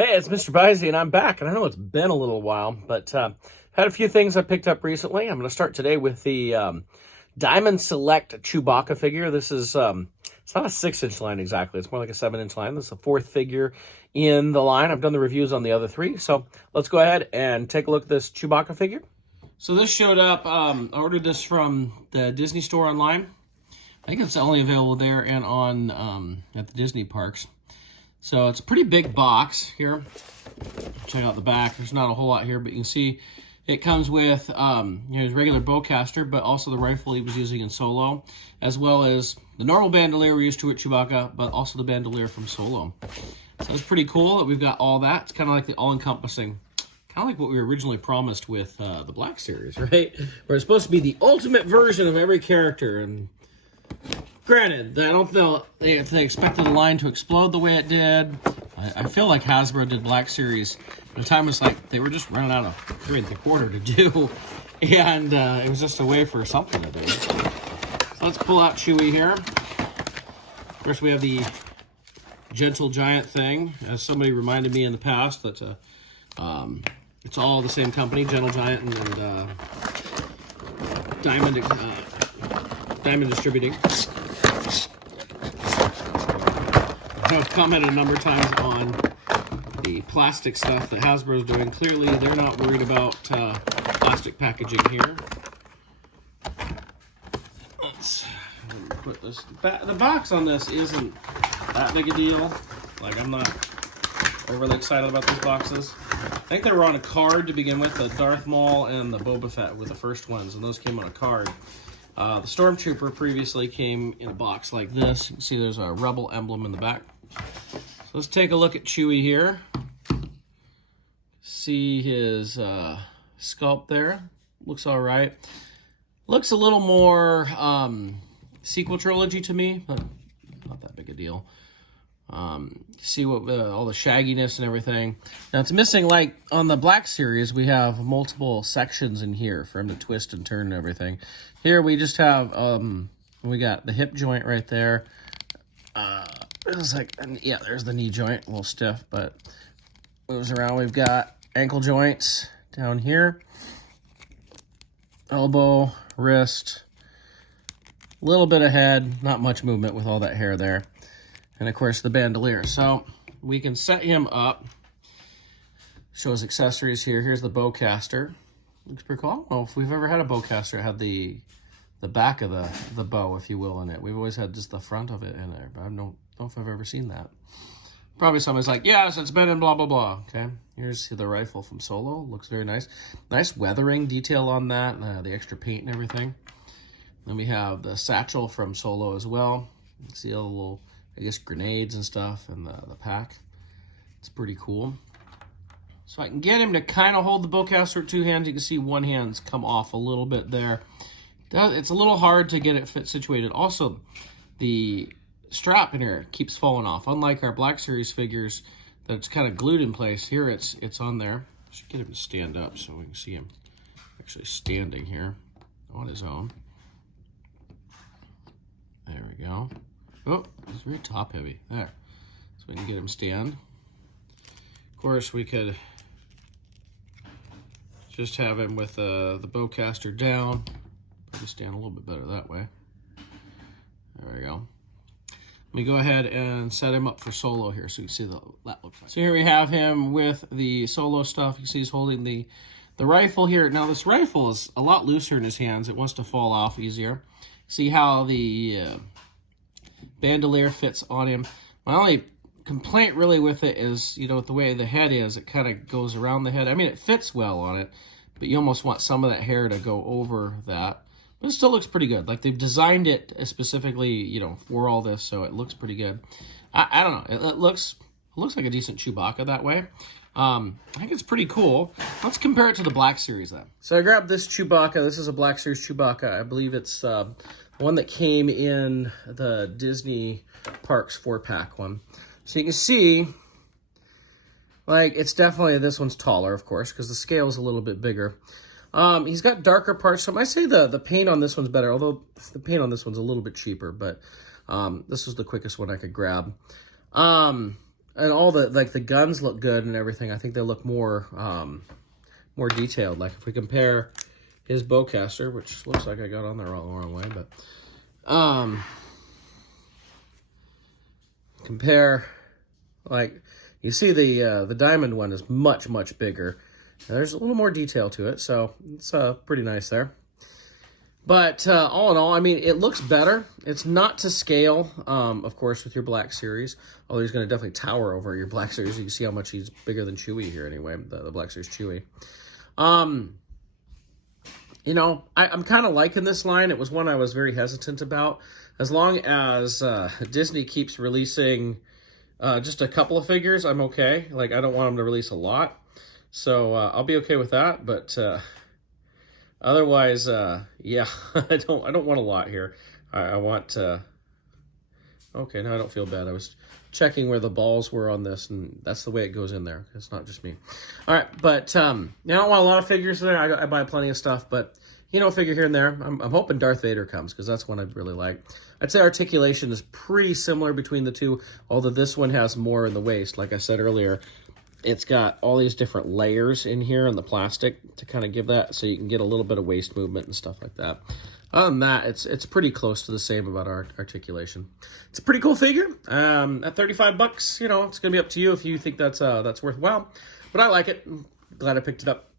Hey, it's MrByZ, and I'm back. And I know it's been a little while, but had a few things I picked up recently. I'm going to start today with the Diamond Select Chewbacca figure. This is, it's not a 6-inch line exactly. It's more like a 7-inch line. This is the 4th figure in the line. I've done the reviews on the other 3, so let's go ahead and take a look at this Chewbacca figure. So this showed up, I ordered this from the Disney store online. I think it's only available there and on at the Disney parks. So it's a pretty big box here. Check out the back. There's not a whole lot here, but you can see it comes with his regular bowcaster, but also the rifle he was using in Solo, as well as the normal bandolier we're used to at Chewbacca, but also the bandolier from Solo. So it's pretty cool that we've got all that. It's kind of like the all-encompassing, kind of like what we were originally promised with the Black Series, right? Where it's supposed to be the ultimate version of every character. And granted, I don't feel they expected the line to explode the way it did. I feel like Hasbro did Black Series. The time was like they were just running out of 3 3/4 to do, and it was just a way for something to do. So let's pull out Chewie here. First, we have the Gentle Giant thing. As somebody reminded me in the past that it's all the same company, Gentle Giant and Diamond Distributing. I've commented a number of times on the plastic stuff that Hasbro's doing. Clearly, they're not worried about plastic packaging here. Let's put this. The box on this isn't that big a deal. Like, I'm not overly excited about these boxes. I think they were on a card to begin with. The Darth Maul and the Boba Fett were the first ones, and those came on a card. The Stormtrooper previously came in a box like this. You can see there's a Rebel emblem in the back. So let's take a look at Chewie here. See his sculpt there. Looks all right. Looks a little more sequel trilogy to me, but not that big a deal. See what all the shagginess and everything. Now it's missing, like on the Black Series, we have multiple sections in here for him to twist and turn and everything. Here we just have we got the hip joint right there. It's like, yeah, there's the knee joint, a little stiff, but moves around. We've got ankle joints down here, elbow, wrist, a little bit of head, not much movement with all that hair there. And of course the bandolier. So we can set him up. Show his accessories here. Here's the bowcaster. Looks pretty cool. Well, if we've ever had a bowcaster, it had the back of the bow, if you will, in it. We've always had just the front of it in there, but I don't know if I've ever seen that. Probably somebody's like, yes, it's been in blah, blah, blah. Okay, here's the rifle from Solo. Looks very nice. Nice weathering detail on that, the extra paint and everything. Then we have the satchel from Solo as well. You can see all the little, I guess, grenades and stuff in the pack. It's pretty cool. So I can get him to kind of hold the bowcaster with 2 hands. You can see one hand's come off a little bit there. It's a little hard to get it situated. Also, the strap in here keeps falling off. Unlike our Black Series figures that's kind of glued in place, here it's on there. I should get him to stand up so we can see him actually standing here on his own. There we go. Oh, it's very top heavy. There. So we can get him stand. Of course, we could just have him with the bowcaster down. Probably stand a little bit better that way. There we go. Let me go ahead and set him up for Solo here so you can see that looks like. So here we have him with the Solo stuff. You can see he's holding the rifle here. Now this rifle is a lot looser in his hands. It wants to fall off easier. See how the bandolier fits on him. My only complaint really with it is, with the way the head is, it kind of goes around the head. I mean, it fits well on it, but you almost want some of that hair to go over that. But it still looks pretty good. Like, they've designed it specifically, for all this, so it looks pretty good. I don't know. It looks like a decent Chewbacca that way. I think it's pretty cool. Let's compare it to the Black Series then. So I grabbed this Chewbacca. This is a Black Series Chewbacca. I believe it's one that came in the Disney Parks 4-pack one. So you can see, like, it's definitely, this one's taller, of course, because the scale is a little bit bigger. He's got darker parts. So I might say the paint on this one's better, although the paint on this one's a little bit cheaper, but this was the quickest one I could grab. And all the, like, the guns look good and everything. I think they look more more detailed. Like, if we compare his bowcaster, which looks like I got on there the wrong way, but compare, like, you see the diamond one is much, much bigger. There's a little more detail to it, so it's pretty nice there. But all in all, I mean, it looks better. It's not to scale, of course, with your Black Series. Although he's going to definitely tower over your Black Series. You can see how much he's bigger than Chewie here anyway, the Black Series Chewie. You know, I'm kind of liking this line. It was one I was very hesitant about. As long as Disney keeps releasing just a couple of figures, I'm okay. Like, I don't want them to release a lot. So I'll be okay with that, but otherwise, yeah, I don't want a lot here. I want, okay, now I don't feel bad. I was checking where the balls were on this, and that's the way it goes in there. It's not just me. All right, but I don't want a lot of figures there. I buy plenty of stuff, but, you know, a figure here and there. I'm hoping Darth Vader comes, because that's one I'd really like. I'd say articulation is pretty similar between the two, although this one has more in the waist. Like I said earlier, it's got all these different layers in here in the plastic to kind of give that, so you can get a little bit of waist movement and stuff like that. Other than that, it's pretty close to the same about our articulation. It's a pretty cool figure. At 35 bucks, you know, it's gonna be up to you if you think that's worthwhile. But I like it. I'm glad I picked it up.